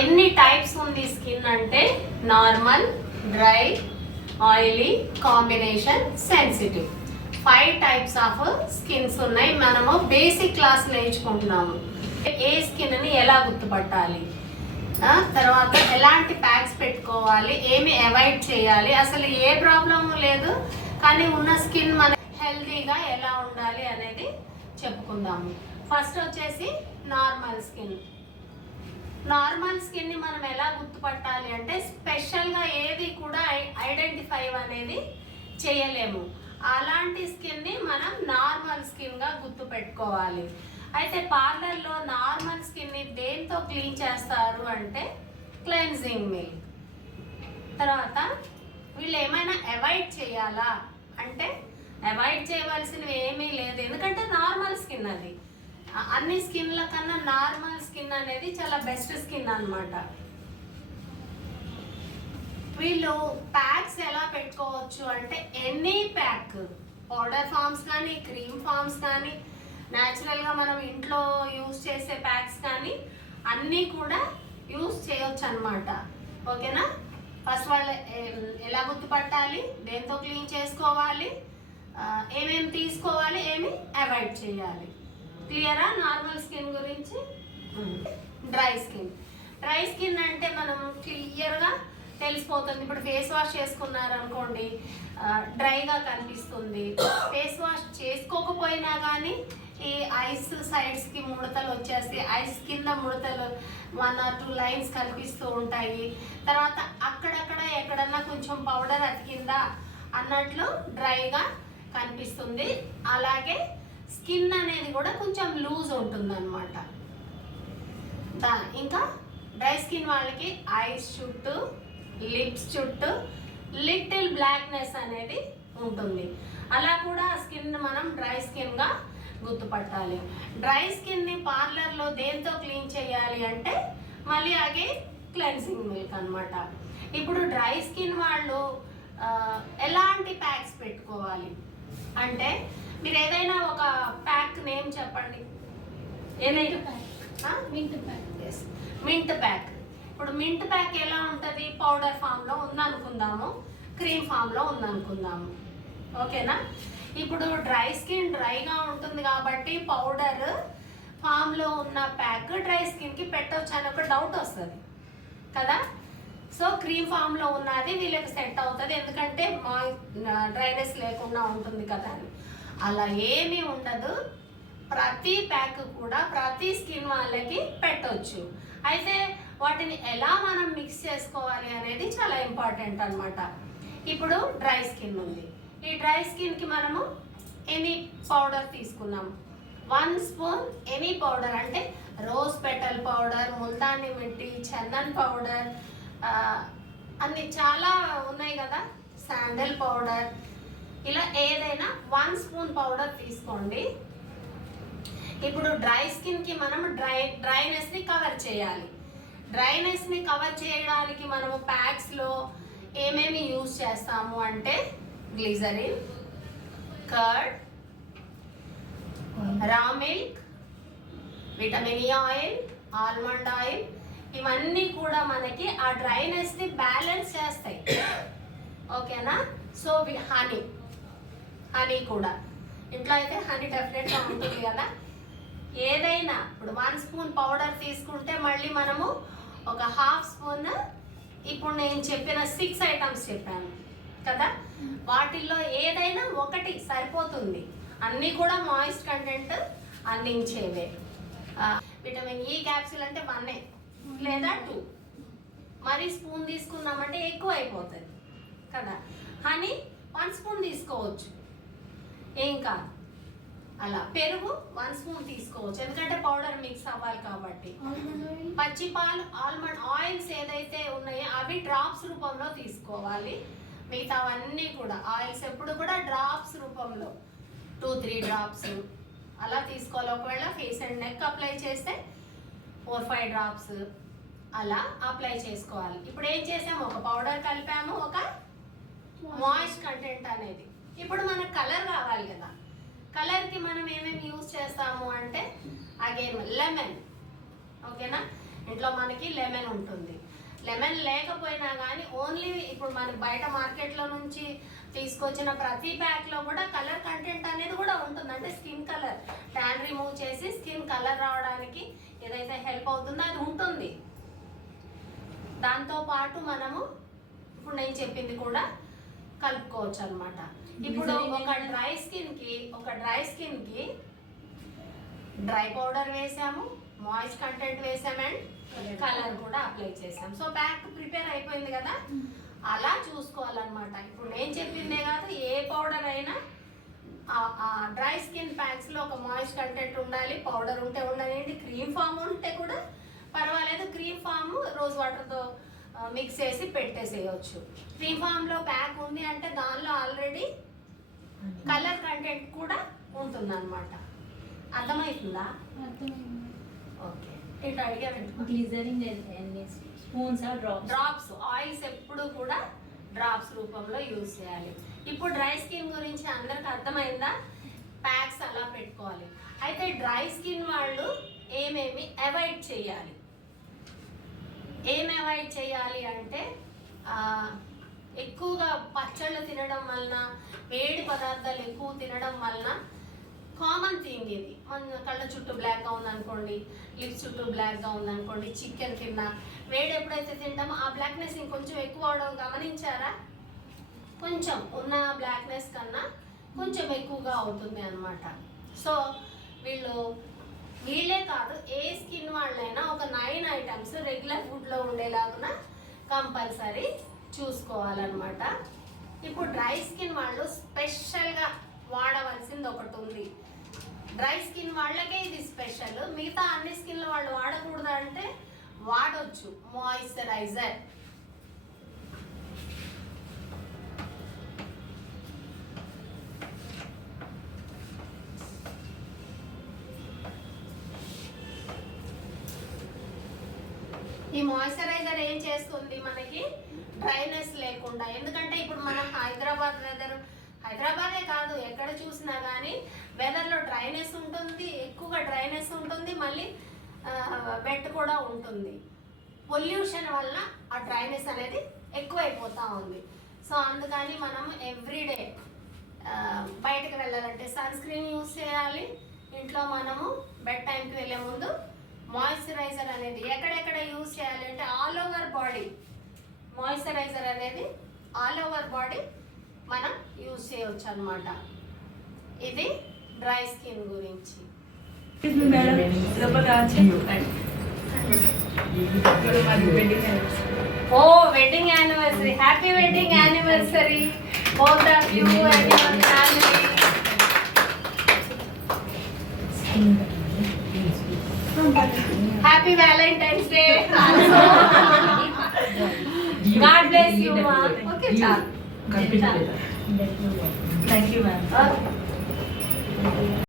ఎన్ని టైప్స్ ఉంది స్కిన్ అంటే normal, dry, oily, combination, sensitive. 5 types of skins ఉన్నాయి. మనము బేసిక్ క్లాస్ నేర్చుకుంటున్నాము. ఏ స్కిన్ని ఎలా గుర్తుపట్టాలి, తర్వాత ఎలాంటి ప్యాక్స్ పెట్టుకోవాలి, ఏమి అవాయిడ్ చేయాలి, అసలు ఏ ప్రాబ్లం లేదు కానీ ఉన్న స్కిన్ మన హెల్తీగా ఎలా ఉండాలి అనేది చెప్పుకుందాము. ఫస్ట్ వచ్చేసి నార్మల్ స్కిన్. నార్మల్ స్కిన్ని మనం ఎలా గుర్తుపట్టాలి అంటే స్పెషల్గా ఏది కూడా ఐడెంటిఫై అనేది చేయలేము. అలాంటి స్కిన్ని మనం నార్మల్ స్కిన్గా గుర్తుపెట్టుకోవాలి. అయితే పార్లర్లో నార్మల్ స్కిన్ని దేంతో క్లీన్ చేస్తారు అంటే క్లెన్జింగ్ మిల్క్. తర్వాత వీళ్ళు ఏమైనా అవాయిడ్ చేయాలా అంటే అవాయిడ్ చేయవలసినవి ఏమీ లేదు, ఎందుకంటే నార్మల్ స్కిన్ అది. అన్ని స్కిన్ల కన్నా నార్మల్ స్కిన్ అనేది చాలా బెస్ట్ స్కిన్ అన్నమాట. వీళ్ళు ప్యాక్స్ ఎలా పెట్టుకోవచ్చు అంటే ఎనీ ప్యాక్, పౌడర్ ఫామ్స్ కానీ, క్రీమ్ ఫామ్స్ కానీ, న్యాచురల్గా మనం ఇంట్లో యూస్ చేసే ప్యాక్స్ కానీ అన్నీ కూడా యూస్ చేయొచ్చు అన్నమాట. ఓకేనా? ఫస్ట్ వాళ్ళు ఎలా గుర్తుపట్టాలి, దేంతో క్లీన్ చేసుకోవాలి, ఏమేమి తీసుకోవాలి, ఏమి అవాయిడ్ చేయాలి. క్లియరా నార్మల్ స్కిన్ గురించి? Dry skin. డ్రై స్కిన్ అంటే మనం క్లియర్గా తెలిసిపోతుంది. ఇప్పుడు ఫేస్ వాష్ చేసుకున్నారనుకోండి, డ్రైగా కనిపిస్తుంది. ఫేస్ వాష్ చేసుకోకపోయినా కానీ ఈ ఐస్ సైడ్స్కి ముడతలు వచ్చేసి ఐస్ కింద ముడతలు 1 or 2 లైన్స్ కనిపిస్తూ ఉంటాయి. తర్వాత అక్కడక్కడ ఎక్కడన్నా కొంచెం పౌడర్ అతికిందా అన్నట్లు డ్రైగా కనిపిస్తుంది. అలాగే స్కిన్ అనేది కూడా కొంచెం లూజ్ ఉంటుంది అన్నమాట. ఇంకా డ్రై స్కిన్ వాళ్ళకి ఐస్ చుట్టూ, లిప్స్ చుట్టూ లిటిల్ బ్లాక్నెస్ అనేది ఉంటుంది. అలా కూడా స్కిన్ మనం డ్రై స్కిన్గా గుర్తుపట్టాలి. డ్రై స్కిన్ని పార్లర్లో దేంతో క్లీన్ చేయాలి అంటే మళ్ళీ అగే క్లెన్సింగ్ మిల్క్ అన్నమాట. ఇప్పుడు డ్రై స్కిన్ వాళ్ళు ఎలాంటి ప్యాక్స్ పెట్టుకోవాలి అంటే మీరు ఏదైనా ఒక ప్యాక్ నేమ్ చెప్పండి. ఏదైనా mint pack. Yes, mint pack. ఇప్పుడు మింట్ ప్యాక్ ఎలా ఉంటుంది? పౌడర్ ఫామ్లో ఉందనుకుందాము, క్రీమ్ ఫామ్లో ఉందనుకుందాము. ఓకేనా? ఇప్పుడు డ్రై స్కిన్ డ్రైగా ఉంటుంది కాబట్టి పౌడర్ ఫామ్లో ఉన్న ప్యాక్ డ్రై స్కిన్కి పెట్టవచ్చు అని ఒక డౌట్ వస్తుంది కదా. సో క్రీమ్ ఫామ్లో ఉన్నది వీళ్ళకి సెట్ అవుతుంది, ఎందుకంటే డ్రైనెస్ లేకుండా ఉంటుంది కదా అని. అలా ఏమీ ఉండదు. ప్రతి ప్యాక్ కూడా ప్రతి స్కిన్ వాళ్ళకి పెట్టవచ్చు. అయితే వాటిని ఎలా మనం మిక్స్ చేసుకోవాలి అనేది చాలా ఇంపార్టెంట్ అన్నమాట. ఇప్పుడు డ్రై స్కిన్ ఉంది. ఈ డ్రై స్కిన్కి మనము ఎనీ పౌడర్ తీసుకున్నాము. 1 స్పూన్ ఎనీ పౌడర్ అంటే rose petal powder, Multani mitti, chandan powder, అన్ని చాలా ఉన్నాయి కదా, శాండల్ పౌడర్, ఇలా ఏదైనా 1 స్పూన్ పౌడర్ తీసుకోండి. ఇప్పుడు డ్రై స్కిన్కి మనం డ్రైనెస్ని కవర్ చేయాలి. డ్రైనెస్ని కవర్ చేయడానికి మనము ప్యాక్స్లో ఏమేమి యూజ్ చేస్తాము అంటే గ్లిజరిన్, కర్డ్, రా milk, vitamin E oil, almond oil, ఇవన్నీ కూడా మనకి ఆ డ్రైనెస్ని బ్యాలెన్స్ చేస్తాయి. ఓకేనా? సో హనీ కూడా ఇంట్లో అయితే హనీ డెఫినెట్గా ఉంటుంది కదా. ఏదైనా ఇప్పుడు 1 స్పూన్ పౌడర్ తీసుకుంటే మళ్ళీ మనము ఒక 1/2 స్పూన్, ఇప్పుడు నేను చెప్పిన 6 ఐటమ్స్ చెప్పాను కదా, వాటిల్లో ఏదైనా ఒకటి సరిపోతుంది. అన్నీ కూడా మాయిస్ట్ కంటెంట్ అందించేవే. విటమిన్ ఈ క్యాప్సిల్ అంటే 1 లేదా 2, మరి స్పూన్ తీసుకున్నామంటే ఎక్కువ అయిపోతుంది కదా. హనీ 1 స్పూన్ తీసుకోవచ్చు, ఏం కాదు. అలా పెరుగు 1 స్పూన్ తీసుకోవచ్చు, ఎందుకంటే పౌడర్ మిక్స్ అవ్వాలి కాబట్టి. పచ్చి పాలు, ఆల్మండ్ ఆయిల్స్ ఏదైతే ఉన్నాయో అవి డ్రాప్స్ రూపంలో తీసుకోవాలి. మిగతావన్నీ కూడా ఆయిల్స్ ఎప్పుడు కూడా డ్రాప్స్ రూపంలో 2-3 డ్రాప్స్ అలా తీసుకోవాలి. ఒకవేళ ఫేస్ అండ్ నెక్ అప్లై చేస్తే 4-5 డ్రాప్స్ అలా అప్లై చేసుకోవాలి. ఇప్పుడు ఏం చేసాము? ఒక పౌడర్ కలిపాము, ఒక మాయిస్ట్ కంటెంట్ అనేది. ఇప్పుడు మనకు కలర్ కావాలి కదా. కలర్కి మనం ఏమేమి యూజ్ చేస్తాము అంటే అగైన్ లెమన్. ఓకేనా? ఇంట్లో మనకి లెమన్ ఉంటుంది. లెమన్ లేకపోయినా కానీ ఓన్లీ ఇప్పుడు మనకి బయట మార్కెట్లో నుంచి తీసుకొచ్చిన ప్రతి ప్యాక్లో కూడా కలర్ కంటెంట్ అనేది కూడా ఉంటుంది. అంటే స్కిన్ కలర్ ట్యాన్ రిమూవ్ చేసి స్కిన్ కలర్ రావడానికి ఏదైతే హెల్ప్ అవుతుందో అది ఉంటుంది. దాంతోపాటు మనము ఇప్పుడు నేను చెప్పింది కూడా కలుపుకోవచ్చు అనమాట. ఇప్పుడు ఒక డ్రై స్కిన్కి డ్రై పౌడర్ వేసాము, మాయిస్ట్ కంటెంట్ వేసాము అండ్ కలర్ కూడా అప్లై చేసాం. సో ప్యాక్ ప్రిపేర్ అయిపోయింది కదా, అలా చూసుకోవాలన్నమాట. ఇప్పుడు నేను చెప్పిందే కాదు, ఏ పౌడర్ అయినా డ్రై స్కిన్ ప్యాక్స్లో ఒక మాయిస్ట్ కంటెంట్ ఉండాలి, పౌడర్ ఉంటే ఉండాలి, క్రీమ్ ఫామ్ ఉంటే కూడా పర్వాలేదు. క్రీమ్ ఫామ్ రోజ్ వాటర్తో మిక్స్ చేసి పెట్టేసేయచ్చు. క్రీమ్ ఫామ్లో ప్యాక్ ఉంది అంటే దానిలో ఆల్రెడీ కలర్ కంటెంట్ కూడా ఉంటుంది అనమాట. అర్థమవుతుందా? ఓకే. ఇట్లా అడిగా డ్రాప్స్ ఆయిల్స్ ఎప్పుడు కూడా డ్రాప్స్ రూపంలో యూజ్ చేయాలి. ఇప్పుడు డ్రై స్కిన్ గురించి అందరికి అర్థమైందా? ప్యాక్స్ అలా పెట్టుకోవాలి. అయితే డ్రై స్కిన్ వాళ్ళు ఏమేమి అవాయిడ్ చేయాలి? అంటే ఎక్కువగా పచ్చళ్ళు తినడం వలన, వేడి పదార్థాలు ఎక్కువ తినడం వలన కామన్ థింగ్ ఇది. మన కళ్ళ చుట్టూ బ్లాక్గా ఉందనుకోండి, లిప్స్ చుట్టూ బ్లాక్గా ఉందనుకోండి, చికెన్ తిన్నా వేడి ఎప్పుడైతే తింటామో ఆ బ్లాక్నెస్ ఇంకొంచెం ఎక్కువ అవడం గమనించారా? కొంచెం ఉన్న బ్లాక్నెస్ కన్నా కొంచెం ఎక్కువగా అవుతుంది అనమాట. సో వీళ్ళే కాదు, ఏ స్కిన్ వాళ్ళైనా ఒక 9 ఐటమ్స్ రెగ్యులర్ ఫుడ్లో ఉండేలాగా కంపల్సరీ చూసుకోవాలన్నమాట. ఇప్పుడు డ్రై స్కిన్ వాళ్ళు స్పెషల్గా వాడవలసింది ఒకటి ఉంది. డ్రై స్కిన్ వాళ్ళకే ఇది స్పెషల్, మిగతా అన్ని స్కిన్ వాళ్ళు వాడకూడదు అంటే వాడొచ్చు. మాయిశ్చరైజర్. ఈ మాయిశ్చరైజర్ ఏం చేస్తుంది మనకి? డ్రైనెస్ లేకుండా. ఎందుకంటే ఇప్పుడు మనం హైదరాబాదే కాదు ఎక్కడ చూసినా కానీ వెదర్లో డ్రైనెస్ ఉంటుంది, ఎక్కువగా డ్రైనెస్ ఉంటుంది, మళ్ళీ వెట్ కూడా ఉంటుంది. పొల్యూషన్ వల్ల ఆ డ్రైనెస్ అనేది ఎక్కువైపోతూ ఉంది. సో అందుకని మనం ఎవ్రీడే బయటకు వెళ్ళాలంటే సన్ స్క్రీన్ యూజ్ చేయాలి. ఇంట్లో మనము బెడ్ టైంకి వెళ్ళే ముందు మాయిశ్చరైజర్ అనేది ఎక్కడెక్కడ యూజ్ చేయాలి అంటే ఆల్ ఓవర్ బాడీ. మాయిశ్చరైజర్ అనేది ఆల్ ఓవర్ బాడీ మనం యూజ్ చేయవచ్చు అనమాట. ఇది డ్రై స్కిన్ గురించి. Oh wedding anniversary, happy wedding anniversary both of you and your family. Happy Valentine's Day. God bless you, ma. Okay, cha. Thank you, ma'am.